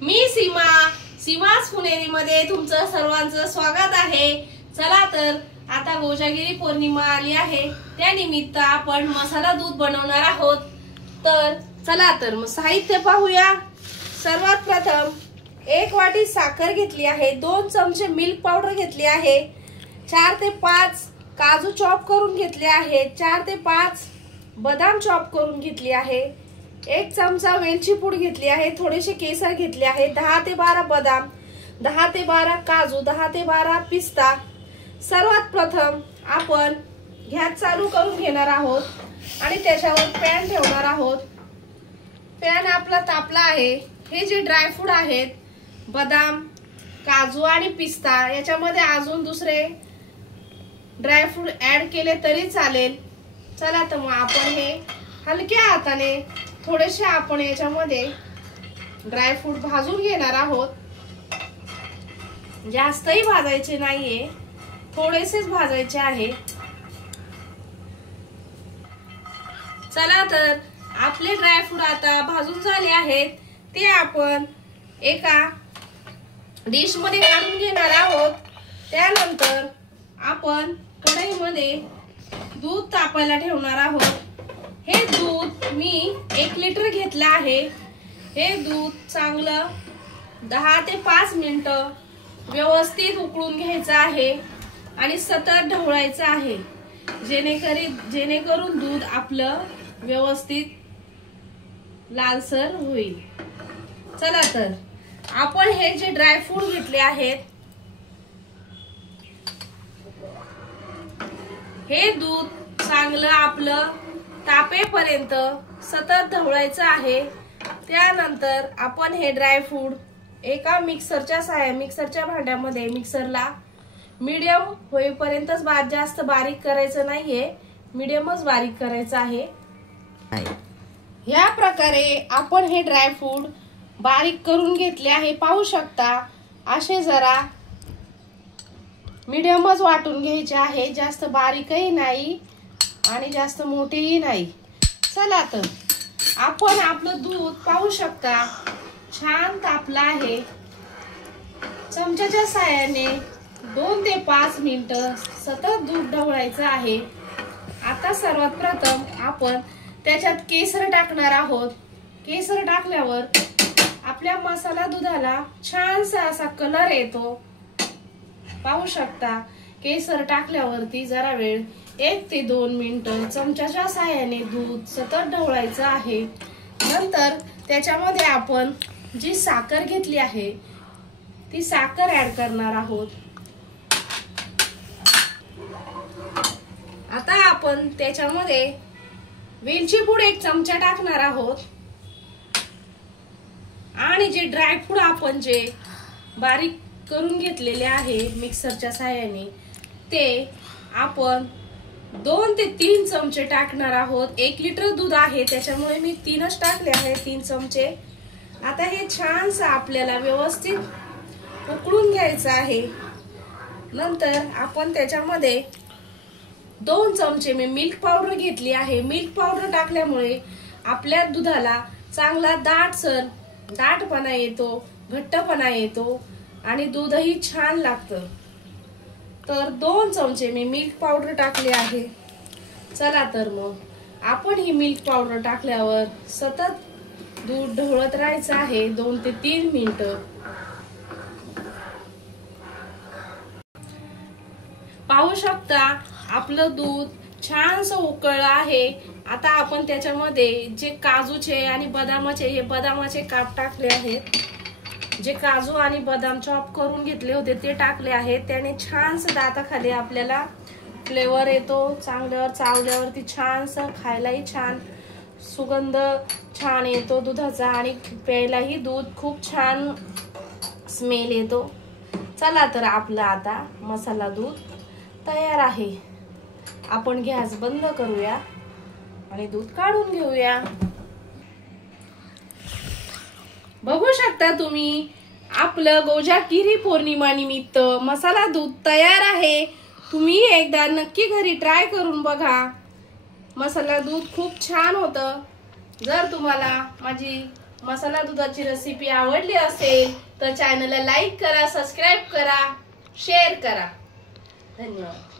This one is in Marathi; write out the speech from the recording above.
मी सीमास पुणेरीमध्ये तुमचं सर्वांचं स्वागत आहे। चला तर आता कोजागिरी पौर्णिमा आली आहे, त्यानिमित्त आपण मसाला दूध बनवणार आहोत। तर चला तर मग साहित्य पाहूया। सर्वात प्रथम 1 वाटी साखर घेतली आहे, 2 चमचे मिल्क पावडर घेतली आहे, 4 ते 5 काजू चॉप करून घेतले आहे, 4 ते 5 बदाम चॉप करून घेतली आहे, 1 चमचा वेलची पूड घेतली आहे, थोडेसे केसर घेतले आहे, 10 ते 12 बदाम, 10 ते 12 काजू, 10 ते 12 पिस्ता। सर्वात प्रथम आपण गॅस चालू करून घेणार आहोत आणि त्याच्यावर पॅन ठेवणार आहोत। पॅन आपला तापला आहे। हे जे ड्रायफ्रूट आहेत, बदाम, काजू आणि पिस्ता, याच्यामध्ये अजून दुसरे ड्रायफ्रूट ऍड केले तरी चालेल। चला तर मग आपण हे हलक्या हाताने थोडेसे आपण याच्यामध्ये ड्रायफ्रूट भाजून घेणार आहोत। जास्तही भाजायचे नाहीये, थोडेसेच भाजायचे आहे। चला तर आपले ड्रायफ्रूट आता भाजून झाले आहेत, ते आपण एका डिश मध्ये काढून घेणार आहोत। त्यानंतर आपण कढईमध्ये दूध तापायला ठेवणार आहोत। हे दूध मी 1 लिटर घेतले आहे। हे दूध चांगलं 10 ते 5 मिनिटं व्यवस्थित उकळून घ्यायचं आहे आणि सतत ढवळायचं आहे, जेणेकरून दूध आपलं व्यवस्थित लालसर होईल। चला तर आपण हे जे ड्रायफ्रूट घेतले आहेत, हे दूध चांगलं आपलं तापेपर्यंत सतत ढवळायचं आहे। त्यानंतर आपण हे ड्रायफ्रूट एका मिक्सरच्या भांड्यामध्ये मिक्सरला मीडियम होईपर्यंतच जास्त बारीक करायचं नाहीये, मीडियमच बारीक करायचं आहे। या प्रकारे आपण हे ड्रायफ्रूट बारीक करून घेतले आहे। पाहू शकता, असे जरा मीडियमच वाटून घ्यायचे आहे, जास्त बारीकही नाही आणि जास्त मोठेही नाही। चला तर आपण आपलं दूध पाहू शकता छान तापलं आहे। चमच्याच्या साहाय्याने 2 ते 5 मिनिटं सतत दूध ढवळायचं आहे। आता सर्वात प्रथम आपण त्याच्यात केसर टाकणार आहोत। केसर टाकल्यावर आपल्या मसाला दुधाला छानसा असा कलर येतो। पाहू शकता, केसर टाकल्यावरती जरा वेळ 1 ते 2 मिनिटं चमच्याच्या साहाय्याने दूध सतत ढवळायचं आहे। नंतर त्याच्यामध्ये आपण जी साखर घेतली आहे, ती साखर ऍड करणार आहोत। आता आपण त्याच्यामध्ये वेलची पूड 1 चमचा टाकणार आहोत आणि जे ड्रायफ्रूट आपण जे बारीक करून घेतलेले आहे मिक्सरच्या साहाय्याने, ते आपण 2 ते 3 चमचे टाकणार आहोत। 1 लिटर दूध आहे, त्याच्यामुळे मी 3च टाकले आहे, 3 चमचे। आता हे छानसं आपल्याला व्यवस्थित उकळून घ्यायचं आहे। नंतर आपण त्याच्यामध्ये 2 चमचे मी मिल्क पावडर घेतली आहे। मिल्क पावडर टाकल्यामुळे आपल्या दुधाला चांगला दाटपणा येतो, घट्टपणा येतो आणि दूधही छान लागतं। तर 2 चमचे मी मिल्क पावडर टाकले आहे। चला तर मग आपण ही मिल्क पावडर टाकल्यावर सतत दूध ढवळत राहायचं आहे 2 ते 3 मिनिटं। पाहू शकता आपलं दूध छानसं उकळलं आहे। आता आपण त्याच्यामध्ये जे काजूचे आणि बदामाचे काप टाकले आहेत, जे काजू आणि बदाम चॉप करून घेतले होते ते टाकले आहेत। त्याने छानसं दाताखाली आपल्याला फ्लेवर येतो, चांगल्यावर चावल्यावरती छानसं, खायलाही छान, सुगंध छान येतो दुधाचा आणि प्यायलाही दूध खूप छान स्मेल येतो। चला तर आपला आता मसाला दूध तयार आहे। आपण गॅस बंद करूया आणि दूध काढून घेऊया। बघू शकता तुम्ही, आपलं कोजागिरी पौर्णिमा निमित्त मसाला दूध तयार आहे। तुम्ही एकदा नक्की घरी ट्राय करून बघा। मसाला दूध खूप छान होतं। जर तुम्हाला माझी मसाला दुधाची रेसिपी आवडली असेल तर चॅनलला लाईक करा, सबस्क्राईब करा, शेअर करा. धन्यवाद.